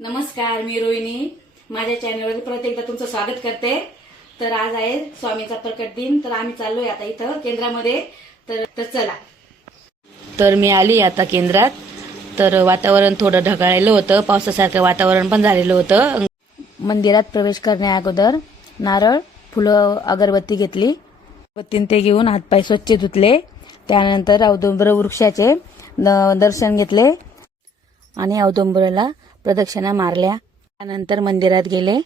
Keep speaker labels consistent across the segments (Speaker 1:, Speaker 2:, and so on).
Speaker 1: नमस्कार मी रोहिणी. माझ्या चॅनलवर परत एकदा तुमचं स्वागत करते. तर आज आहे स्वामींचा प्रकट दिन. तर आम्ही चाललोय आता इथं केंद्रामध्ये. तर तर चला. तर मी आली आता केंद्रात. तर वातावरण थोडं ढगाळलेलं होतं. पावसासारखं वातावरण पण झालेलं होतं. मंदिरात प्रवेश करण्या अगोदर नारळ फुलं अगरबत्ती घेतली. अगरबत्तीने ते घेऊन हातपाय स्वच्छ धुतले. त्यानंतर औदुंबर वृक्षाचे द- दर्शन घेतले. आणि औदुंबरला प्रदक्षिणा मारल्या. त्यानंतर मंदिरात गेले.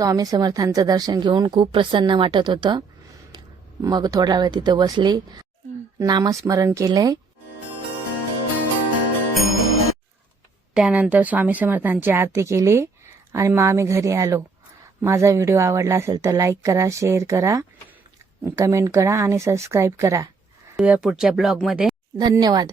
Speaker 1: स्वामी समर्थांचं दर्शन घेऊन खूप प्रसन्न वाटत होतं. मग थोडा वेळ तिथं बसली. नामस्मरण केलंय त्यानंतर स्वामी समर्थांची आरती केली आणि मग आम्ही घरी आलो. माझा व्हिडिओ आवडला असेल तर लाईक करा शेअर करा कमेंट करा आणि सबस्क्राईब करा. पुढच्या ब्लॉगमध्ये. धन्यवाद.